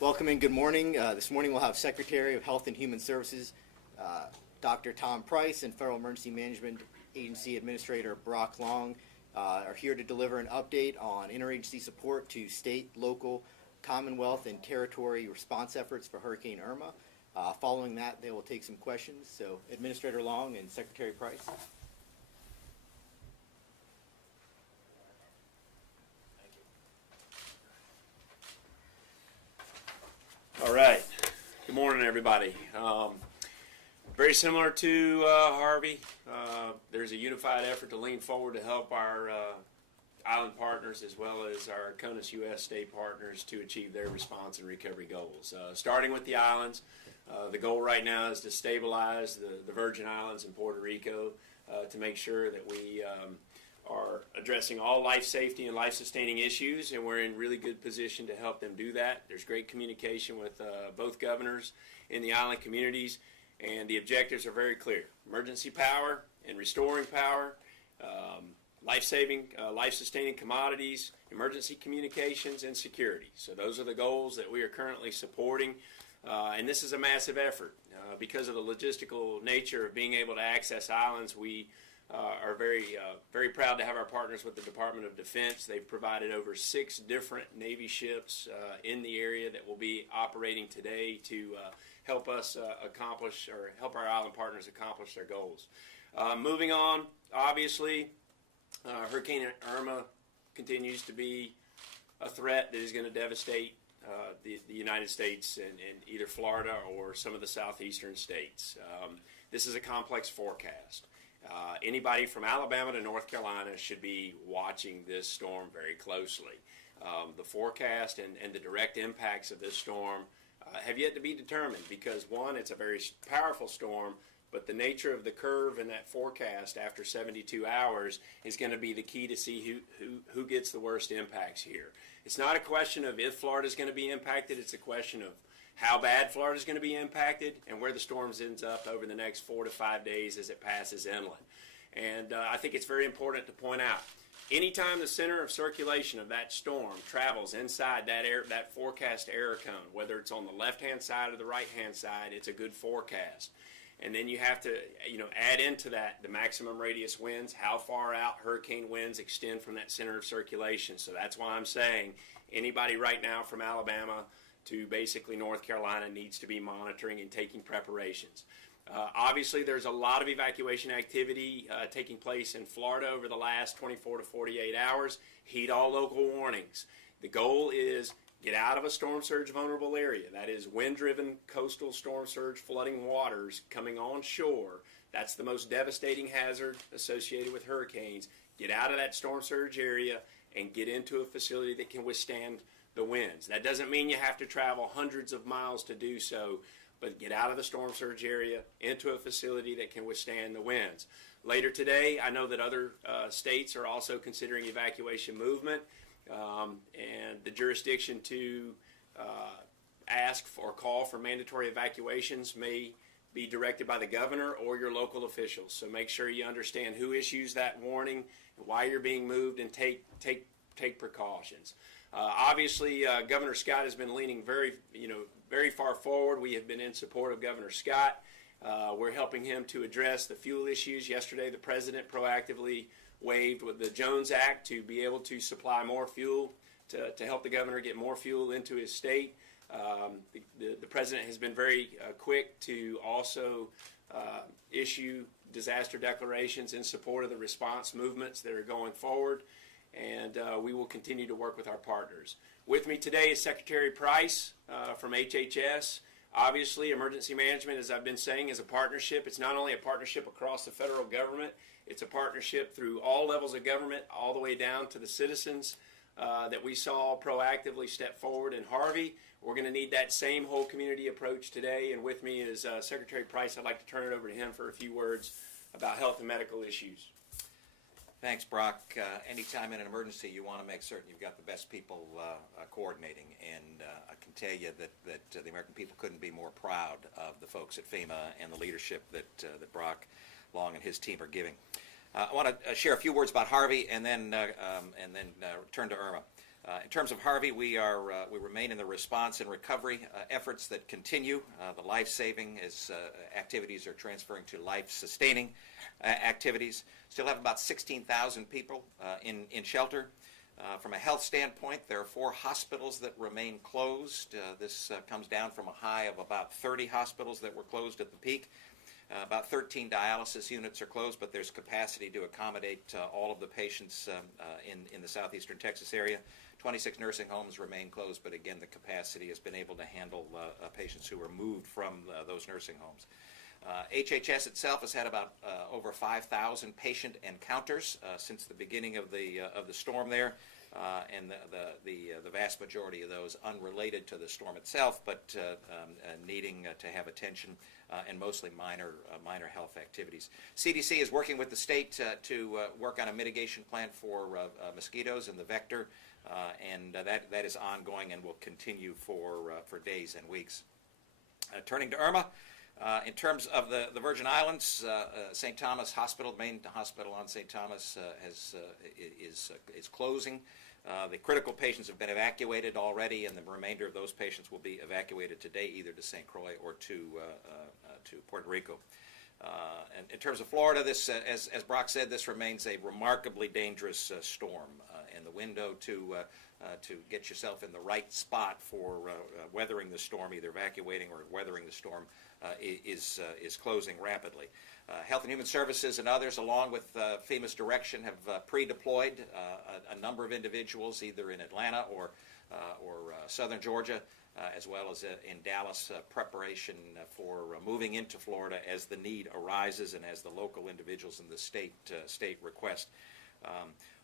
Welcome and good morning. This morning we'll have Secretary of Health and Human Services, Dr. Tom Price, and Federal Emergency Management Agency Administrator Brock Long are here to deliver an update on interagency support to state, local, Commonwealth, and territory response efforts for Hurricane Irma. Following that, they will take some questions. So, Administrator Long and Secretary Price. All right. Good morning, everybody. Very similar to Harvey, there's a unified effort to lean forward to help our island partners as well as our CONUS U.S. state partners to achieve their response and recovery goals. Starting with the islands, the goal right now is to stabilize the Virgin Islands and Puerto Rico to make sure that we are addressing all life safety and life-sustaining issues, and we're in really good position to help them do that. There's great communication with both governors in the island communities, and the objectives are very clear. Emergency power and restoring power, life-saving, life-sustaining commodities, emergency communications, and security. So those are the goals that we are currently supporting, and this is a massive effort. Because of the logistical nature of being able to access islands, we are very proud to have our partners with the Department of Defense. They've provided over 6 different Navy ships in the area that will be operating today to help us accomplish, or help our island partners accomplish their goals. Moving on, obviously, Hurricane Irma continues to be a threat that is going to devastate the United States and either Florida or some of the southeastern states. This is a complex forecast. Anybody from Alabama to North Carolina should be watching this storm very closely. The forecast and the direct impacts of this storm have yet to be determined because, one, it's a very powerful storm, but the nature of the curve in that forecast after 72 hours is going to be the key to see who gets the worst impacts here. It's not a question of if Florida is going to be impacted, it's a question of how bad Florida is going to be impacted and where the storms ends up over the next 4 to 5 days as it passes inland. And I think it's very important to point out, anytime the center of circulation of that storm travels inside that forecast error cone, whether it's on the left-hand side or the right-hand side, it's a good forecast. And then you have to, add into that the maximum radius winds, how far out hurricane winds extend from that center of circulation. So that's why I'm saying anybody right now from Alabama to basically North Carolina needs to be monitoring and taking preparations. Obviously, there's a lot of evacuation activity taking place in Florida over the last 24 to 48 hours. Heed all local warnings. The goal is get out of a storm surge vulnerable area. That is wind-driven coastal storm surge flooding waters coming on shore. That's the most devastating hazard associated with hurricanes. Get out of that storm surge area and get into a facility that can withstand the winds. That doesn't mean you have to travel hundreds of miles to do so, but get out of the storm surge area into a facility that can withstand the winds. Later today, I know that other states are also considering evacuation movement, and the jurisdiction to ask or call for mandatory evacuations may be directed by the governor or your local officials. So make sure you understand who issues that warning, why you're being moved, and take precautions. Obviously, Governor Scott has been leaning very far forward. We have been in support of Governor Scott. We're helping him to address the fuel issues. Yesterday, the president proactively waived with the Jones Act to be able to supply more fuel to help the governor get more fuel into his state. The president has been very quick to also issue disaster declarations in support of the response movements that are going forward. And we will continue to work with our partners. With me today is Secretary Price from HHS. Obviously, emergency management, as I've been saying, is a partnership. It's not only a partnership across the federal government, it's a partnership through all levels of government, all the way down to the citizens that we saw proactively step forward in Harvey. We're going to need that same whole community approach today. And with me is Secretary Price. I'd like to turn it over to him for a few words about health and medical issues. Thanks, Brock. Anytime in an emergency, you want to make certain you've got the best people coordinating, and I can tell you that the American people couldn't be more proud of the folks at FEMA and the leadership that Brock Long and his team are giving. I want to share a few words about Harvey and then turn to Irma. In terms of Harvey, we remain in the response and recovery efforts that continue. The life-saving activities are transferring to life-sustaining activities. Still have about 16,000 people in shelter. From a health standpoint, there are 4 hospitals that remain closed. This comes down from a high of about 30 hospitals that were closed at the peak. About 13 dialysis units are closed, but there's capacity to accommodate all of the patients in the southeastern Texas area. 26 nursing homes remain closed, but again, the capacity has been able to handle patients who are moved from those nursing homes. HHS itself has had about over 5,000 patient encounters since the beginning of the storm there, and the vast majority of those unrelated to the storm itself, but needing to have attention and mostly minor health activities. CDC is working with the state to work on a mitigation plan for mosquitoes and the vector, and that is ongoing and will continue for days and weeks. Turning to Irma. In terms of the Virgin Islands, St. Thomas Hospital, the main hospital on St. Thomas, is closing. The critical patients have been evacuated already, and the remainder of those patients will be evacuated today, either to St. Croix or to Puerto Rico. And in terms of Florida, this, as Brock said, this remains a remarkably dangerous storm, and the window to get yourself in the right spot for weathering the storm, either evacuating or weathering the storm, is closing rapidly. Health and Human Services and others, along with FEMA's direction, have pre-deployed a number of individuals, either in Atlanta or southern Georgia, as well as in Dallas, preparation for moving into Florida as the need arises and as the local individuals in the state request.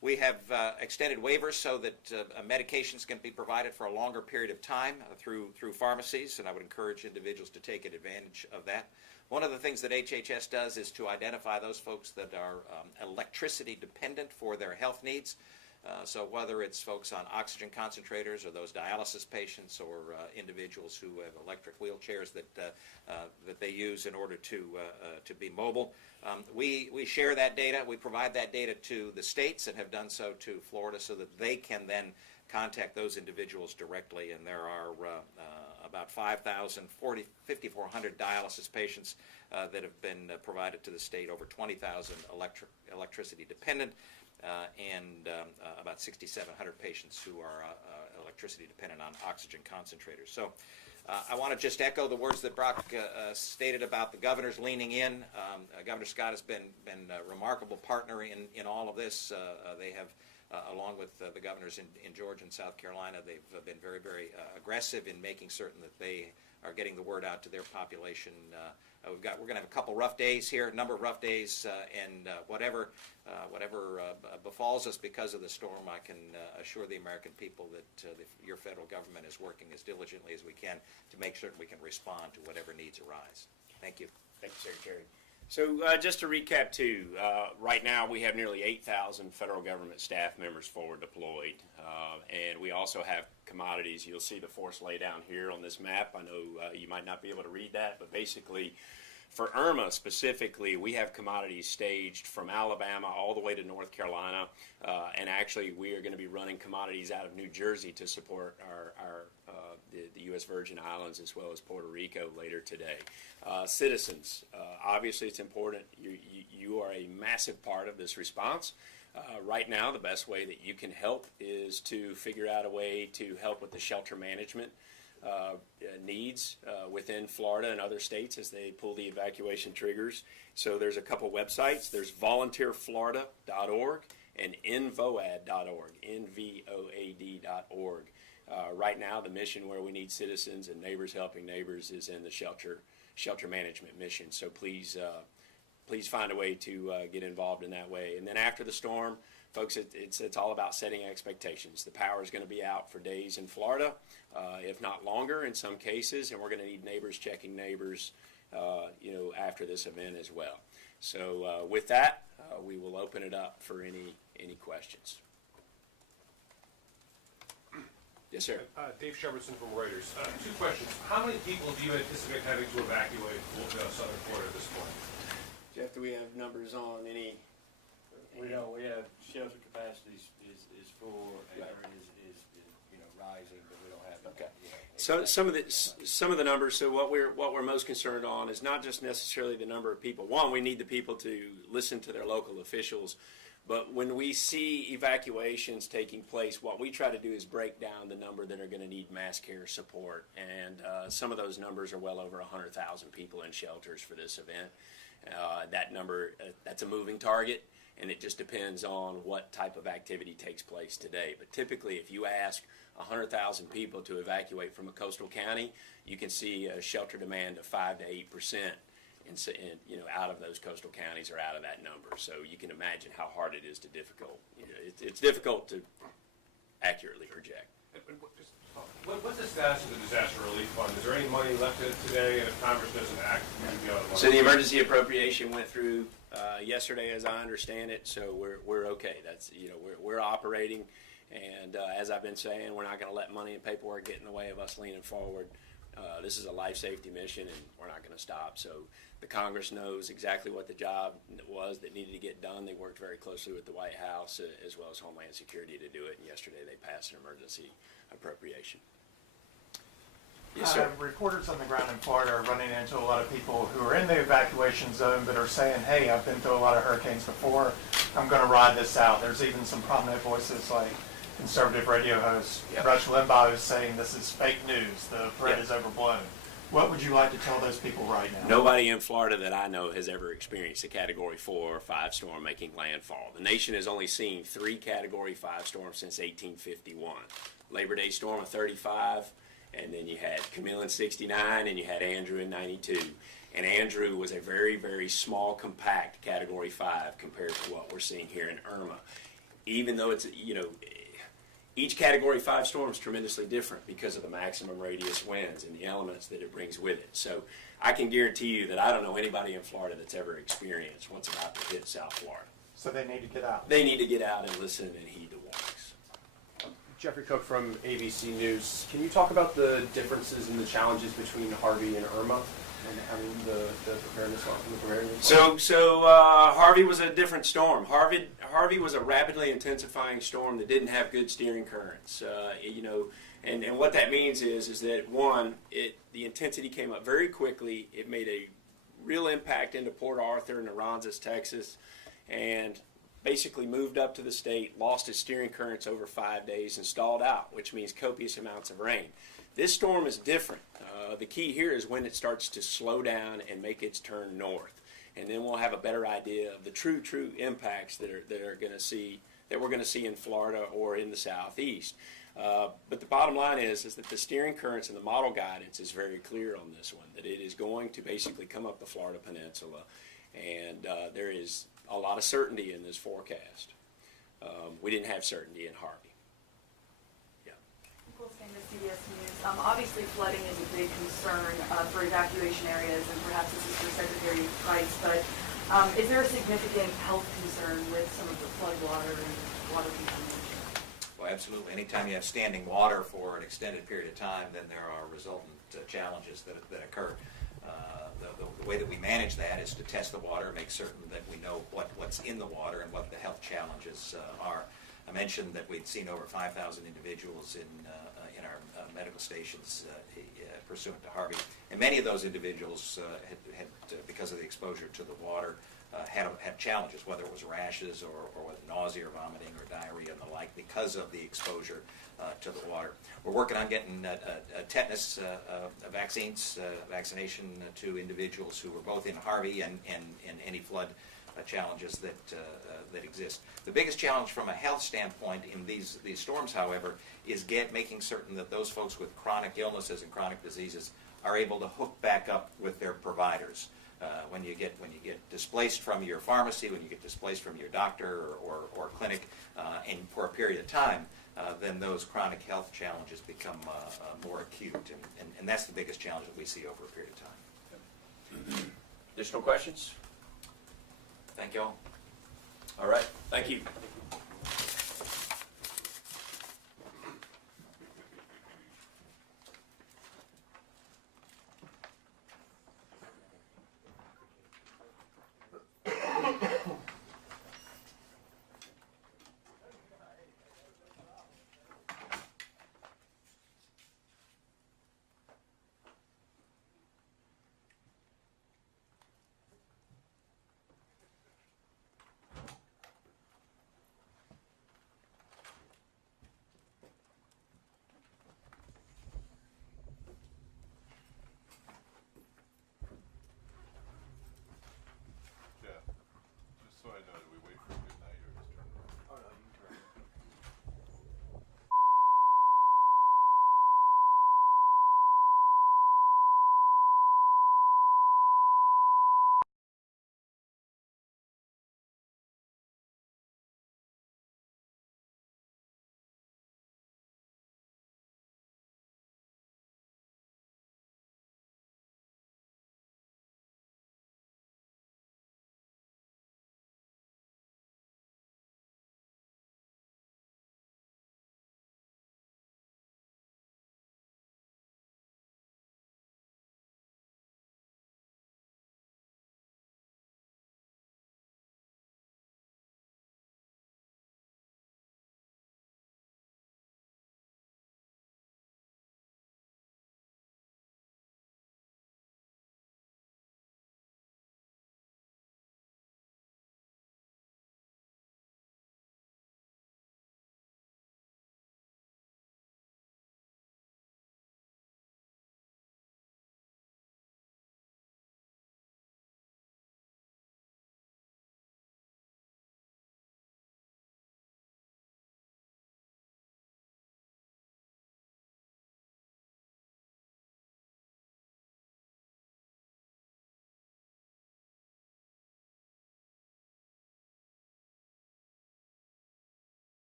We have extended waivers so that medications can be provided for a longer period of time through pharmacies, and I would encourage individuals to take advantage of that. One of the things that HHS does is to identify those folks that are electricity dependent for their health needs. So whether it's folks on oxygen concentrators or those dialysis patients or individuals who have electric wheelchairs that they use in order to be mobile, we share that data. We provide that data to the states and have done so to Florida so that they can then contact those individuals directly. And there are about 5,400 dialysis patients that have been provided to the state, over 20,000 electricity dependent. And about 6,700 patients who are electricity dependent on oxygen concentrators. So I want to just echo the words that Brock stated about the governors leaning in. Governor Scott has been a remarkable partner in all of this. They have, along with the governors in Georgia and South Carolina, they've been very, very aggressive in making certain that they are getting the word out to their population. We're going to have a couple rough days here, a number of rough days, and whatever befalls us because of the storm, I can assure the American people that your federal government is working as diligently as we can to make certain we can respond to whatever needs arise. Thank you. Thank you, Secretary. So just to recap, too, right now we have nearly 8,000 federal government staff members forward deployed, and we also have commodities. You'll see the force laydown here on this map. I know you might not be able to read that, but basically for Irma specifically, we have commodities staged from Alabama all the way to North Carolina, and actually we are going to be running commodities out of New Jersey to support the U.S. Virgin Islands as well as Puerto Rico later today. Citizens, obviously it's important. You are a massive part of this response. Right now, the best way that you can help is to figure out a way to help with the shelter management needs within Florida and other states as they pull the evacuation triggers. So there's a couple websites. There's volunteerflorida.org and nvoad.org, nvoad.org. Right now, the mission where we need citizens and neighbors helping neighbors is in the shelter management mission. So please find a way to get involved in that way. And then after the storm, folks, it's all about setting expectations. The power is going to be out for days in Florida, if not longer in some cases, and we're going to need neighbors checking neighbors, after this event as well. So with that, we will open it up for any questions. Yes, sir. Dave Shepherdson from Reuters. Two questions. How many people do you anticipate having to evacuate southern Florida at this point? Jeff, do we have numbers on any? We know we have shelter capacity is full, and is So some of the numbers. So what we're most concerned on is not just necessarily the number of people. One, we need the people to listen to their local officials. But when we see evacuations taking place, what we try to do is break down the number that are going to need mass care support. And some of those numbers are well over 100,000 people in shelters for this event. That number, that's a moving target, and it just depends on what type of activity takes place today. But typically, if you ask 100,000 people to evacuate from a coastal county, you can see a shelter demand of 5 to 8%. And out of those coastal counties or out of that number. So you can imagine how hard it is to it's difficult to accurately project. What's the status of the disaster relief fund? Is there any money left in it today? And if Congress doesn't act, so the emergency appropriation went through yesterday, as I understand it. So we're okay. That's we're operating, and as I've been saying, we're not going to let money and paperwork get in the way of us leaning forward. This is a life safety mission, and we're not going to stop. So the Congress knows exactly what the job was that needed to get done. They worked very closely with the White House as well as Homeland Security to do it. And yesterday they passed an emergency appropriation. Yes, sir. Reporters on the ground in Florida are running into a lot of people who are in the evacuation zone that are saying, hey, I've been through a lot of hurricanes before. I'm going to ride this out. There's even some prominent voices like conservative radio host Rush Limbaugh is saying this is fake news. The threat is overblown. What would you like to tell those people right now? Nobody in Florida that I know has ever experienced a Category 4 or 5 storm making landfall. The nation has only seen 3 Category 5 storms since 1851. Labor Day storm of 35, and then you had Camille in 69, and you had Andrew in 92. And Andrew was a very, very small, compact Category 5 compared to what we're seeing here in Irma. Even though it's, each Category 5 storm is tremendously different because of the maximum radius winds and the elements that it brings with it. So I can guarantee you that I don't know anybody in Florida that's ever experienced what's about to hit South Florida. So they need to get out. They need to get out and listen and heed the warnings. Jeffrey Cook from ABC News. Can you talk about the differences and the challenges between Harvey and Irma and having the preparedness on the preparedness? So Harvey was a different storm. Harvey was a rapidly intensifying storm that didn't have good steering currents. And what that means is that one, the intensity came up very quickly. It made a real impact into Port Arthur and Aransas, Texas, and basically moved up to the state, lost its steering currents over 5 days, and stalled out, which means copious amounts of rain. This storm is different. The key here is when it starts to slow down and make its turn north, and then we'll have a better idea of the true impacts that we're going to see in Florida or in the southeast. But the bottom line is that the steering currents and the model guidance is very clear on this one, that it is going to basically come up the Florida Peninsula, and there is a lot of certainty in this forecast. We didn't have certainty in Harvey. CBS News. Obviously, flooding is a big concern for evacuation areas, and perhaps this is for Secretary Price, but is there a significant health concern with some of the flood water and water contamination? Well, absolutely. Anytime you have standing water for an extended period of time, then there are resultant challenges that occur. The way that we manage that is to test the water, make certain that we know what's in the water and what the health challenges are. I mentioned that we'd seen over 5,000 individuals in our medical stations pursuant to Harvey, and many of those individuals had because of the exposure to the water, had challenges, whether it was rashes or with nausea or vomiting or diarrhea and the like, because of the exposure to the water. We're working on getting tetanus vaccination to individuals who were both in Harvey and any flood challenges that exist. The biggest challenge from a health standpoint in these storms, however, is making certain that those folks with chronic illnesses and chronic diseases are able to hook back up with their providers. When you get displaced from your pharmacy, when you get displaced from your doctor or clinic, and for a period of time, then those chronic health challenges become more acute, and that's the biggest challenge that we see over a period of time. Additional questions? Thank you all. All right. Thank you.